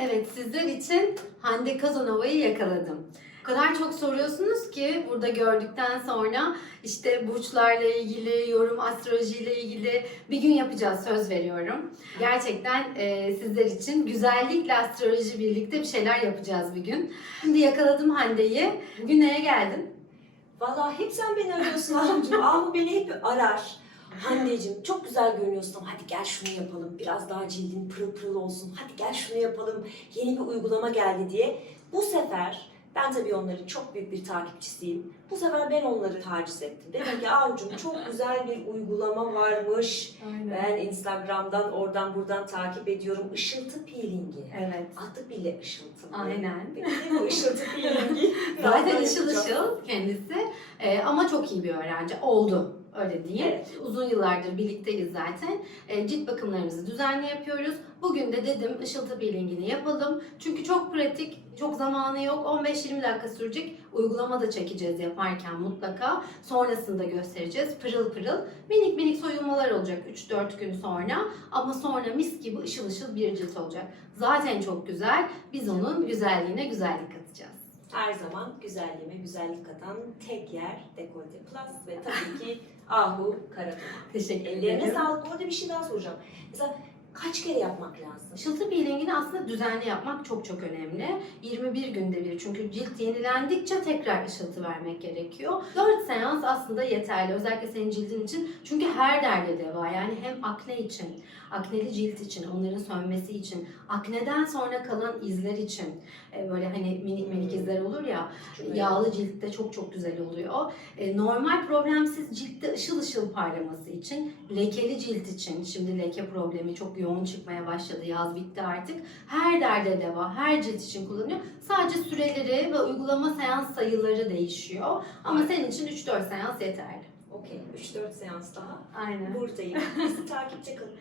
Evet sizler için Hande Kazanova'yı yakaladım. O kadar çok soruyorsunuz ki burada gördükten sonra işte burçlarla ilgili, yorum astrolojiyle ilgili bir gün yapacağız söz veriyorum. Gerçekten e, sizler için güzellikle astroloji birlikte bir şeyler yapacağız bir gün. Şimdi yakaladım Hande'yi. Bugün neye geldin? Vallahi hep sen beni arıyorsun Ahu'cum. Ahu beni hep arar. Hande'cim çok güzel görünüyorsun ama hadi gel şunu yapalım. Biraz daha cildin pırıl pırıl olsun. Hadi gel şunu yapalım. Yeni bir uygulama geldi diye. Bu sefer ben tabii onların çok büyük bir takipçisiyim. Bu sefer ben onları taciz ettim. Dedim ki Ahu'cum çok güzel bir uygulama varmış. Ben Instagram'dan oradan buradan takip ediyorum. Işıltı peelingi. Evet. Adı bile ışıltı. Aynen. Peki bu ışıltı peelingi. Zaten ışıl ışıl kendisi Ee, ama çok iyi bir öğrenci oldu öyle diyeyim. Evet. Uzun yıllardır birlikteyiz zaten. Ee, cilt bakımlarımızı düzenli yapıyoruz. Bugün de dedim ışıltı peelingini yapalım. Çünkü çok pratik, çok zamanı yok. 15-20 dakika sürecek. Uygulama da çekeceğiz yaparken mutlaka. Sonrasında göstereceğiz. Pırıl pırıl. Minik minik soyulmalar olacak 3-4 gün sonra. Ama sonra mis gibi ışıl ışıl bir cilt olacak. Zaten çok güzel. Biz onun güzelliğine güzellik katacağız. Her zaman güzelliğime güzellik katan tek yer Dekolte Plus ve tabii ki Ahu Karaduman. Teşekkür Ellerine ederim. sağlık. Bu arada bir şey daha soracağım. Mesela kaç kere yapmak lazım? Işıltı peelingini aslında düzenli yapmak çok çok önemli. 21 günde bir çünkü cilt yenilendikçe tekrar ışıltı vermek gerekiyor. 4 seans aslında yeterli özellikle senin cildin için. Çünkü her derde deva yani hem akne için, akneli cilt için, onların sönmesi için, akneden sonra kalan izler için e, böyle hani minik minik Hmm. izler ya Çok yağlı ciltte çok çok güzel oluyor. E, normal problemsiz ciltte ışıl ışıl parlaması için, lekeli cilt için, şimdi leke problemi çok yoğun çıkmaya başladı, yaz bitti artık. Her derde deva, her cilt için kullanıyor. Sadece süreleri ve uygulama seans sayıları değişiyor. Ama senin için 3-4 seans yeterli. Okey. 3-4 seans daha. Aynen. Buradayım. Bizi takipte kalın.